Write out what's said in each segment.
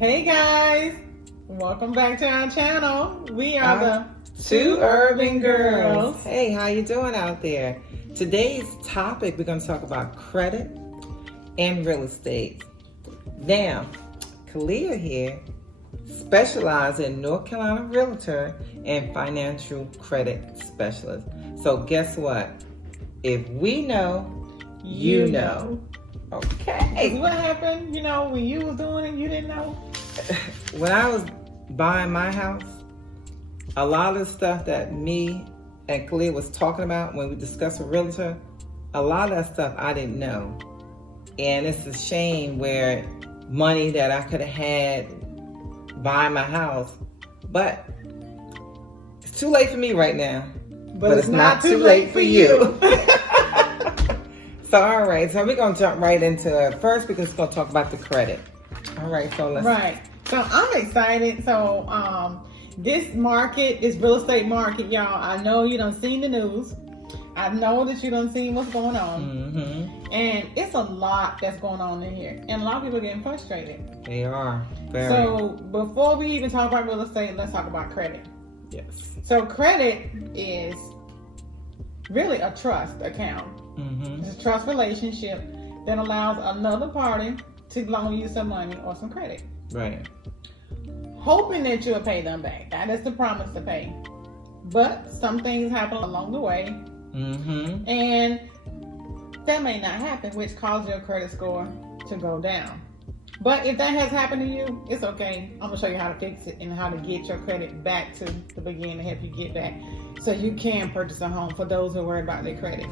Hey guys, welcome back to our channel. We are the Two Urban Girls. Hey, how you doing out there? Today's topic, we're going to talk about credit and real estate. Now, Kalia here specializes in North Carolina realtor and financial credit specialist. So guess what? If we know, you know. Okay. What happened, when you was doing it, you didn't know? When I was buying my house, a lot of the stuff that me and Kalia was talking about when we discussed a realtor, a lot of that stuff I didn't know. And it's a shame where money that I could have had buying my house, but it's too late for me right now. But it's not too late for you. So, all right, so we're going to jump right into it first because we're going to talk about the credit. All right, so let's... Right. So I'm excited. So this market, this real estate market, y'all, I know you done seen the news. I know that you done seen what's going on. Mm-hmm. And it's a lot that's going on in here. And a lot of people are getting frustrated. They are. Very. So before we even talk about real estate, let's talk about credit. Yes. So credit is really a trust account. Mm-hmm. It's a trust relationship that allows another party to loan you some money or some credit. Right. Hoping that you'll pay them back. That is the promise to pay. But some things happen along the way. Mm-hmm. And that may not happen, which causes your credit score to go down. But if that has happened to you, it's okay. I'm going to show you how to fix it and how to get your credit back to the beginning to help you get back so you can purchase a home for those who are worried about their credit.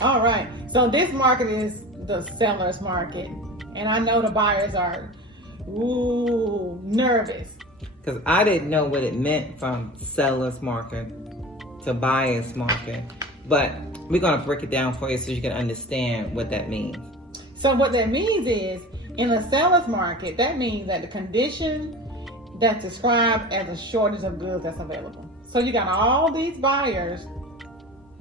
All right. So this market is the seller's market. And I know the buyers are nervous. Because I didn't know what it meant from seller's market to buyer's market. But we're going to break it down for you so you can understand what that means. So what that means is, in a seller's market, that means that the condition that's described as a shortage of goods that's available. So you got all these buyers,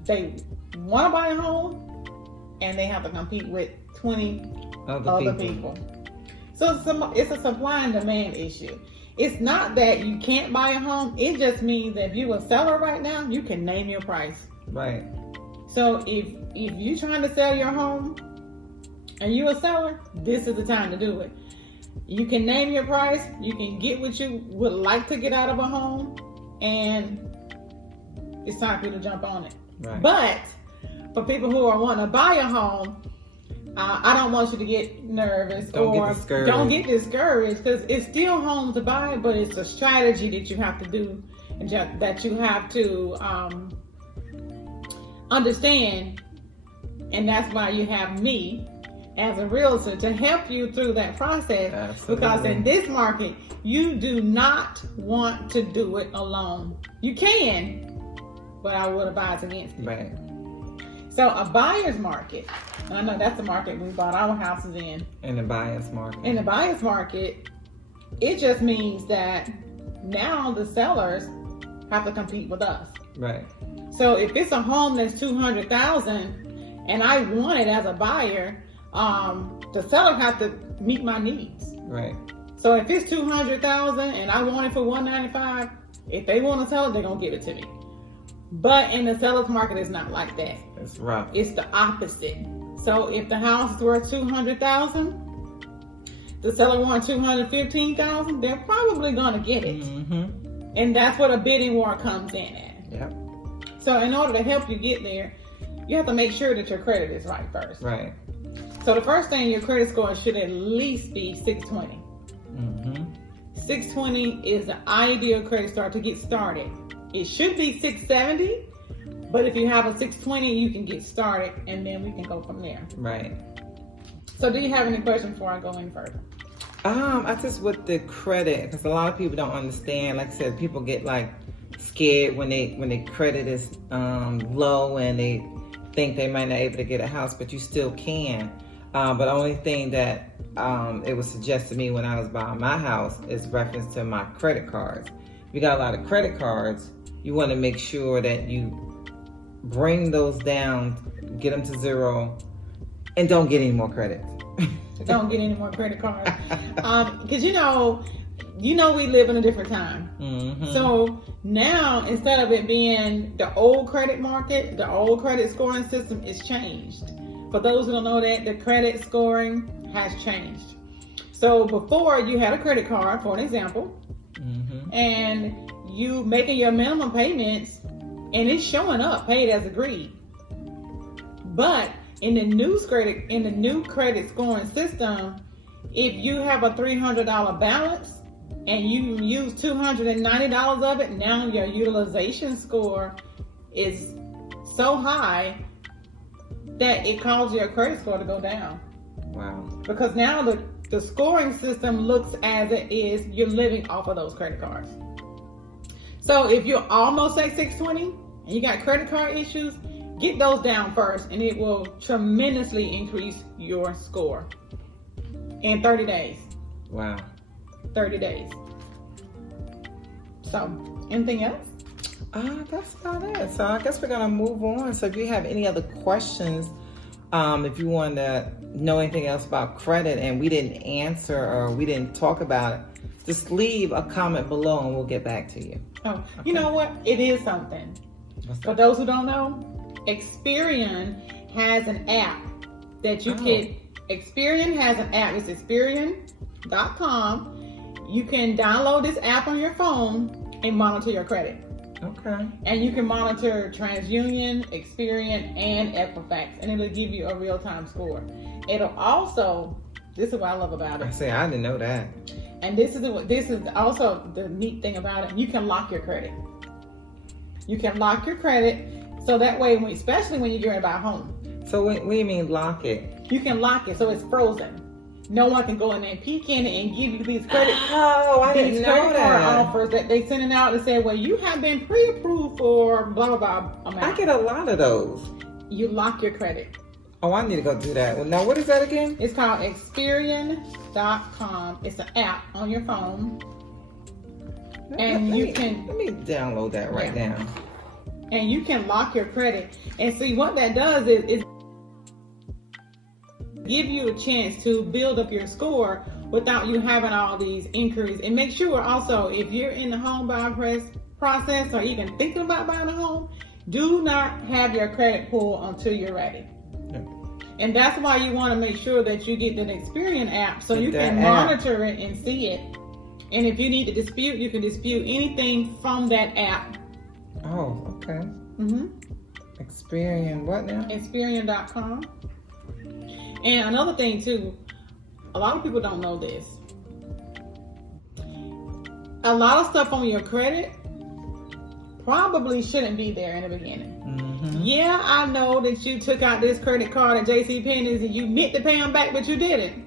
they want to buy a home, and they have to compete with 20 other people. So it's a supply and demand issue. It's not that you can't buy a home. It just means that if you're a seller right now, you can name your price. Right. So if you're trying to sell your home and you're a seller, this is the time to do it. You can name your price. You can get what you would like to get out of a home, and it's time for you to jump on it. Right. But for people who are wanting to buy a home, I don't want you to get nervous Don't get discouraged because it's still home to buy, but it's a strategy that you have to do and that you have to understand. And that's why you have me as a realtor to help you through that process. Absolutely. Because in this market, you do not want to do it alone. You can, but I would advise against it. Right. So a buyer's market, and I know that's the market we bought our houses in. In the buyer's market. In the buyer's market, it just means that now the sellers have to compete with us. Right. So if it's a home that's $200,000 and I want it as a buyer, the seller has to meet my needs. Right. So if it's $200,000 and I want it for $195,000, if they want to sell it, they're gonna give it to me. But in the seller's market, it's not like that. It's rough. It's the opposite. So if the house is worth $200,000, the seller wants $215,000, they're probably gonna get it. Mm-hmm. And that's what a bidding war comes in at. Yep. So in order to help you get there, you have to make sure that your credit is right first. Right. So the first thing, your credit score should at least be 620. Mm-hmm. 620 is the ideal credit score to get started. It should be 670, but if you have a 620, you can get started, and then we can go from there. Right. So do you have any questions before I go any further? I just with the credit, because a lot of people don't understand. Like I said, people get like scared when their credit is low and they think they might not be able to get a house, but you still can. But the only thing that it was suggested to me when I was buying my house is reference to my credit cards. If you got a lot of credit cards, you want to make sure that you bring those down, get them to zero, and don't get any more credit. Don't get any more credit cards. Because you know we live in a different time. Mm-hmm. So now, instead of it being the old credit market, the old credit scoring system is changed. For those who don't know that, the credit scoring has changed. So before, you had a credit card, for an example, and you making your minimum payments, and it's showing up paid as agreed. But in the new credit scoring system, if you have a $300 balance and you use $290 of it, now your utilization score is so high that it causes your credit score to go down. Wow. Because now the scoring system looks as it is you're living off of those credit cards. So if you're almost at 620 and you got credit card issues, get those down first, and it will tremendously increase your score in 30 days. Wow. 30 days. So, anything else? That's about it. So I guess we're going to move on. So if you have any other questions, if you want to know anything else about credit and we didn't answer or we didn't talk about it, just leave a comment below and we'll get back to you. Oh, okay. You know what? It is something. For those who don't know, Experian has an app that you can. Experian has an app. It's Experian.com. You can download this app on your phone and monitor your credit. Okay. And you can monitor TransUnion, Experian, and Equifax, and it'll give you a real-time score. It'll also, this is what I love about it. I didn't know that. And this is also the neat thing about it. You can lock your credit. You can lock your credit, so that way, especially when you're going to buy a home. So what do you mean lock it? You can lock it so it's frozen. No one can go in there and peek in it and give you these credit. I didn't know credit that. card offers that they sending out and say, well, you have been pre-approved for blah blah blah amount. I get a lot of those. You lock your credit. Oh, I need to go do that. Well, now what is that again? It's called Experian.com. It's an app on your phone, and let me download that right now. And you can lock your credit. And see what that does is give you a chance to build up your score without you having all these inquiries. And make sure also, if you're in the home buying process or even thinking about buying a home, do not have your credit pulled until you're ready. Yep. And that's why you want to make sure that you get the Experian app so you can monitor it and see it. And if you need to dispute, you can dispute anything from that app. Oh, okay. Experian what now? Experian.com. And another thing too, a lot of people don't know this. A lot of stuff on your credit probably shouldn't be there in the beginning. Yeah, I know that you took out this credit card at JCPenney's and you meant to pay them back, but you didn't.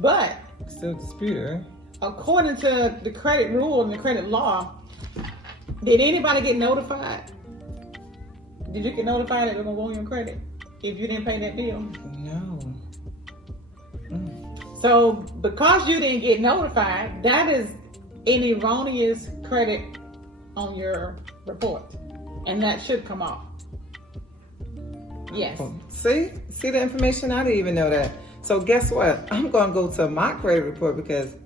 But still disputed. According to the credit rule and the credit law, did anybody get notified? Did you get notified that they're going to go on your credit if you didn't pay that bill? No. So because you didn't get notified, that is an erroneous credit on your report. And that should come off. Yes. See the information? I didn't even know that. So guess what? I'm going to go to my credit report because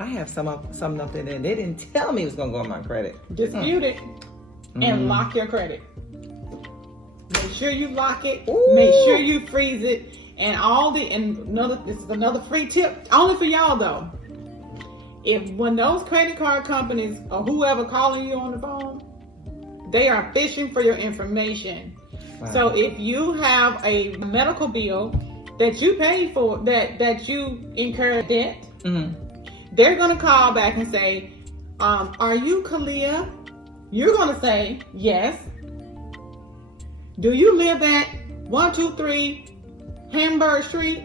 I have something up there that they didn't tell me it was going to go on my credit. Dispute it and lock your credit. Make sure you lock it. Ooh. Make sure you freeze it. And this is another free tip, only for y'all though. When those credit card companies or whoever calling you on the phone, they are fishing for your information. Wow. So if you have a medical bill that you paid for, that you incurred debt, they're gonna call back and say, are you Kalia? You're gonna say, yes. Do you live at 123 Hamburg Street?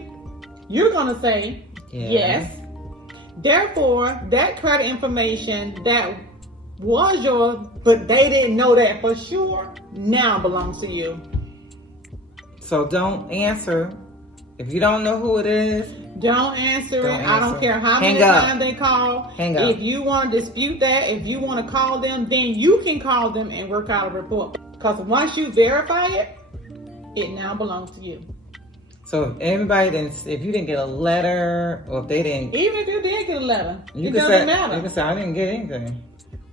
You're gonna say, yes. Therefore, that credit information that was yours, but they didn't know that for sure, now belongs to you. So don't answer. If you don't know who it is, don't answer it. I don't care how many times they call. Hang up. If you want to dispute that, if you want to call them, then you can call them and work out a report. Because once you verify it, it now belongs to you. So if everybody didn't, if you didn't get a letter, or if they didn't, Even if you did get a letter, you it can doesn't say, matter. you can say, I didn't get anything.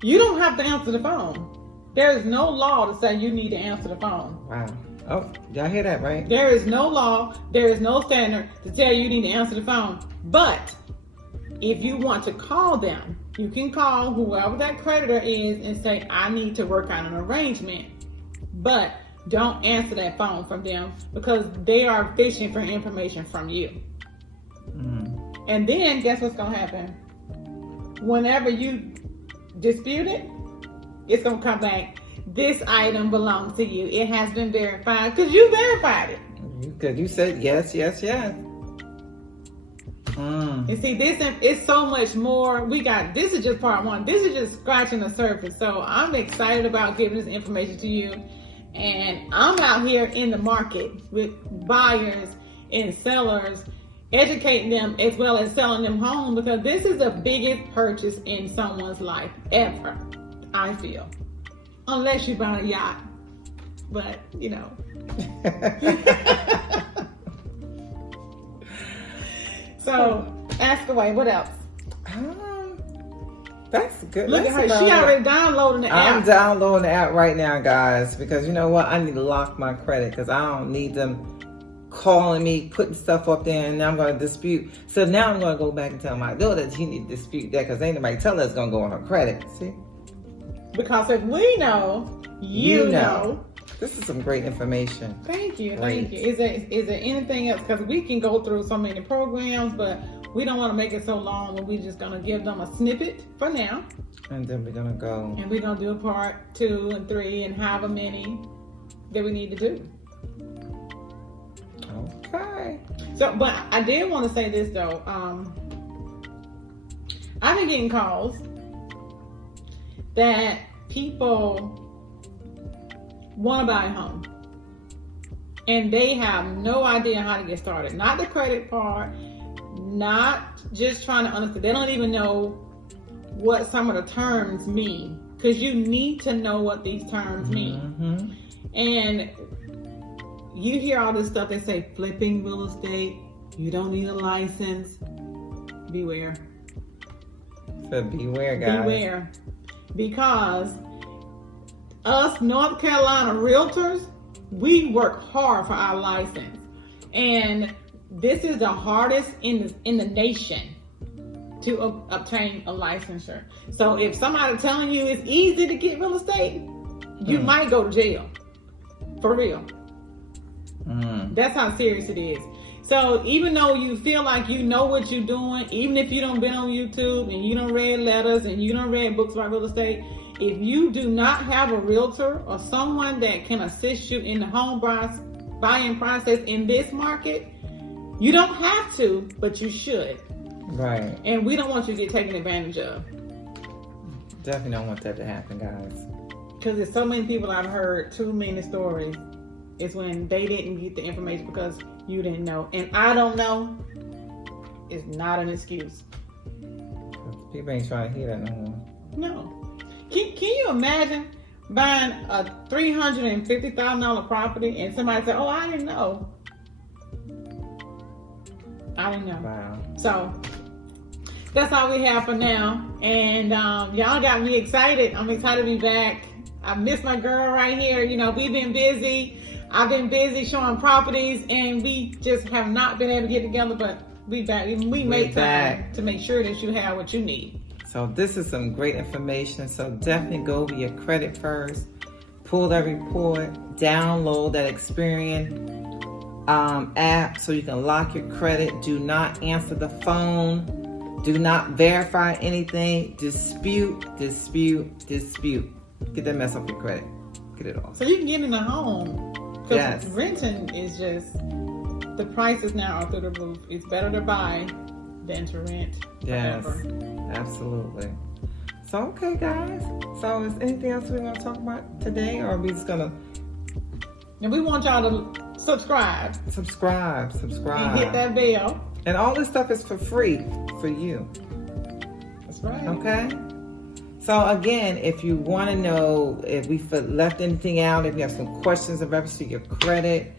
You don't have to answer the phone. There is no law to say you need to answer the phone. Wow. Oh, y'all hear that, right? There is no law, there is no standard to tell you need to answer the phone. But if you want to call them, you can call whoever that creditor is and say, I need to work out an arrangement. But don't answer that phone from them, because they are fishing for information from you. Mm. And then guess what's going to happen? Whenever you dispute it, it's going to come back. This item belongs to you. It has been verified, because you verified it. Because you said yes, yes, yes. Mm. And see, this is so much more. This is just part one. This is just scratching the surface. So I'm excited about giving this information to you. And I'm out here in the market with buyers and sellers, educating them as well as selling them home, because this is the biggest purchase in someone's life ever, I feel. Unless you buy a yacht. But, you know. So, ask away. What else? That's good. Look at her. She already downloading the app. I'm downloading the app right now, guys, because you know what? I need to lock my credit, because I don't need them calling me, putting stuff up there, and now I'm going to dispute. So now I'm going to go back and tell my daughter that she need to dispute that, because ain't nobody telling her it's going to go on her credit. See? Because if we know, you know. This is some great information. Thank you. Great. Thank you. Is there anything else? Because we can go through so many programs, but we don't want to make it so long, but we're just going to give them a snippet for now. And then we're going to go. And we're going to do a part 2 and 3 and however many that we need to do. Okay. So, but I did want to say this though. I've been getting calls that people want to buy a home and they have no idea how to get started. Not the credit part, not just trying to understand. They don't even know what some of the terms mean, because you need to know what these terms mean. Mm-hmm. And you hear all this stuff. They say flipping real estate, you don't need a license. Beware. So beware, guys. Beware. Because us North Carolina realtors, we work hard for our license. And this is the hardest in the nation to obtain a licensure. So if somebody telling you it's easy to get real estate, you might go to jail. For real. That's how serious it is. So even though you feel like you know what you're doing, even if you don't been on YouTube and you don't read letters and you don't read books about real estate, if you do not have a realtor or someone that can assist you in the home buying process in this market, you don't have to, but you should. Right. And we don't want you to get taken advantage of. Definitely don't want that to happen, guys. Because there's so many people I've heard too many stories. It's when they didn't get the information because you didn't know. And I don't know is not an excuse. People ain't trying to hear that no more. No. Can you imagine buying a $350,000 property and somebody say, oh, I didn't know. I didn't know. Wow. So that's all we have for now. And y'all got me excited. I'm excited to be back. I miss my girl right here. You know, we've been busy. I've been busy showing properties, and we just have not been able to get together, but we back. We make time to make sure that you have what you need. So this is some great information. So definitely go over your credit first. Pull that report. Download that Experian app so you can lock your credit. Do not answer the phone. Do not verify anything. Dispute. Get that mess off your credit. Get it off. So you can get in a home. Because Yes. renting is just, the prices now are through the roof. It's better to buy than to rent. Yes, forever. absolutely. So, okay, guys. So, is anything else we want to talk about today, or are we just gonna And we want y'all to subscribe subscribe? and hit that bell. And all this stuff is for free for you. That's right. Okay. So again, if you want to know if we left anything out, if you have some questions in reference to your credit,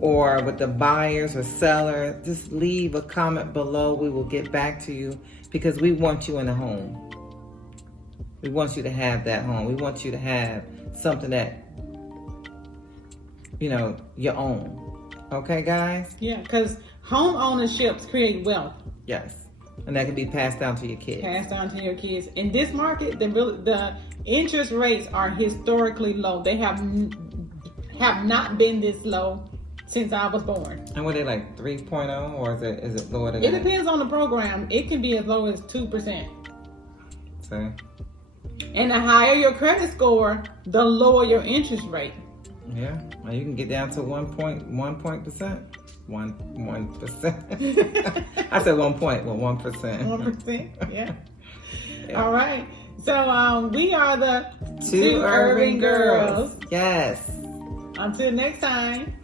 or with the buyers or seller, just leave a comment below. We will get back to you because we want you in a home. We want you to have that home. We want you to have something that, you know, your own. Okay, guys? Yeah, because home ownerships create wealth. Yes. And that can be passed down to your kids. Passed on to your kids. In this market, the interest rates are historically low. They have not been this low since I was born. And what are they, like 3.0, or is it lower than It that? depends on the program. It can be as low as 2%. So, And the higher your credit score, the lower your interest rate. yeah, well, you can get down to 1%. 1%. I said 1 point, well, 1%. 1%, yeah. Yeah. All right. So we are the Two urban girls. Yes. Until next time.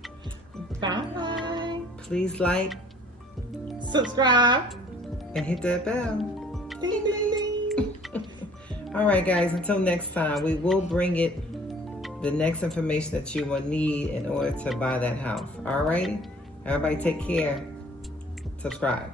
Bye. Please like Subscribe. and hit that bell. Ding, ding, ding. All right, guys, until next time, we will bring it the next information that you will need in order to buy that house. All righty? Everybody take care. Subscribe.